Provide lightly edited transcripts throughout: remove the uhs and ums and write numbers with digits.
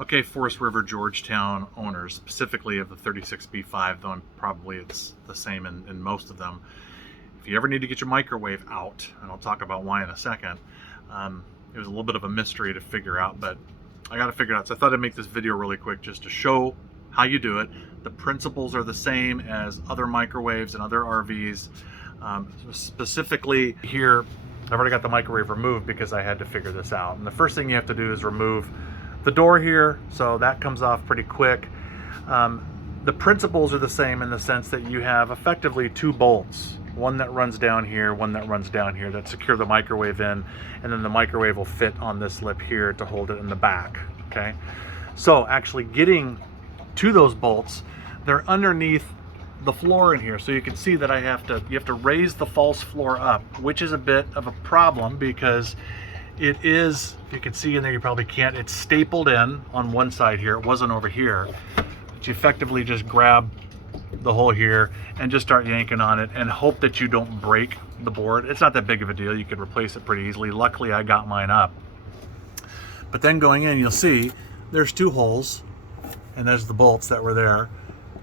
Okay, Forest River Georgetown owners, specifically of the 36B5, though probably it's the same in most of them. If you ever need to get your microwave out, and I'll talk about why in a second, it was a little bit of a mystery to figure out, but I got to figure it out. So I thought I'd make this video really quick just to show how you do it. The principles are the same as other microwaves and other RVs. Specifically here, I've already got the microwave removed because I had to figure this out. And the first thing you have to do is remove the door here, so that comes off pretty quick. The principles are the same in the sense that you have effectively two bolts, one that runs down here, one that runs down here, that secure the microwave in, and then the microwave will fit on this lip here to hold it in the back. Okay, so actually getting to those bolts, they're underneath the floor in here, so you can see that you have to raise the false floor up, which is a bit of a problem because it is, if you can see in there, you probably can't, it's stapled in on one side here. It wasn't over here. But you effectively just grab the hole here and just start yanking on it and hope that you don't break the board. It's not that big of a deal. You could replace it pretty easily. Luckily, I got mine up. But then going in, you'll see there's two holes, and there's the bolts that were there.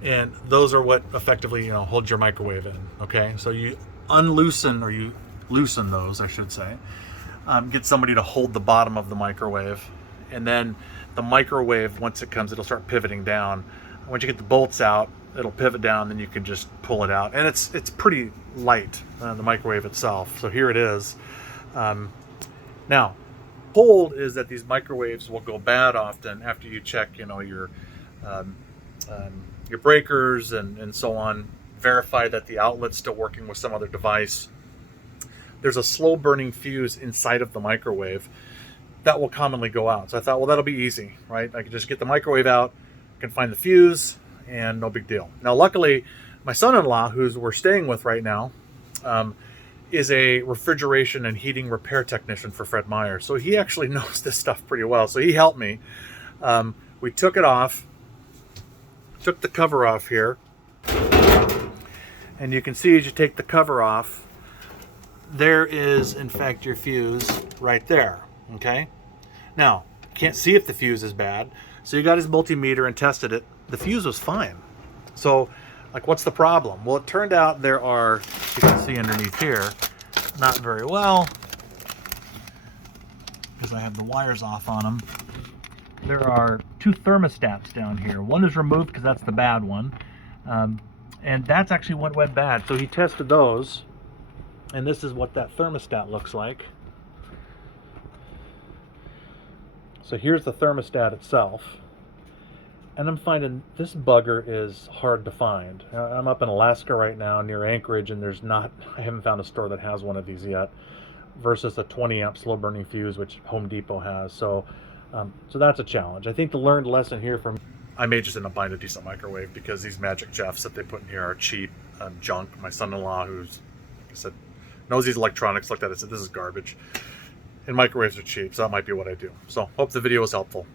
And those are what effectively, hold your microwave in, okay? So you unloosen, or you loosen those, I should say. Get somebody to hold the bottom of the microwave, and then the microwave, once it comes, it'll start pivoting down. Once you get the bolts out, it'll pivot down, then you can just pull it out, and it's pretty light, the microwave itself. So here it is. Now, hold is that these microwaves will go bad often after you check, your breakers and so on. Verify that the outlet's still working with some other device. There's a slow burning fuse inside of the microwave that will commonly go out. So I thought, well, that'll be easy, right? I can just get the microwave out, can find the fuse, and no big deal. Now, luckily, my son-in-law, who we're staying with right now, is a refrigeration and heating repair technician for Fred Meyer. So he actually knows this stuff pretty well. So he helped me. We took it off, took the cover off here, and you can see as you take the cover off, there is, in fact, your fuse right there, okay? Now, can't see if the fuse is bad, so you got his multimeter and tested it. The fuse was fine. So, what's the problem? Well, it turned out there are, you can see underneath here, not very well, because I have the wires off on them. There are two thermostats down here. One is removed because that's the bad one, and that's actually what went bad. So he tested those. And this is what that thermostat looks like. So here's the thermostat itself. And I'm finding this bugger is hard to find. I'm up in Alaska right now near Anchorage, and I haven't found a store that has one of these yet, versus a 20 amp slow burning fuse, which Home Depot has. So that's a challenge. I think the learned lesson here I may just end up buying a decent microwave because these Magic Jeffs that they put in here are cheap junk. My son-in-law, who's, like I said, knows these electronics, looked at it and said, this is garbage. And microwaves are cheap, so that might be what I do. So, hope the video was helpful.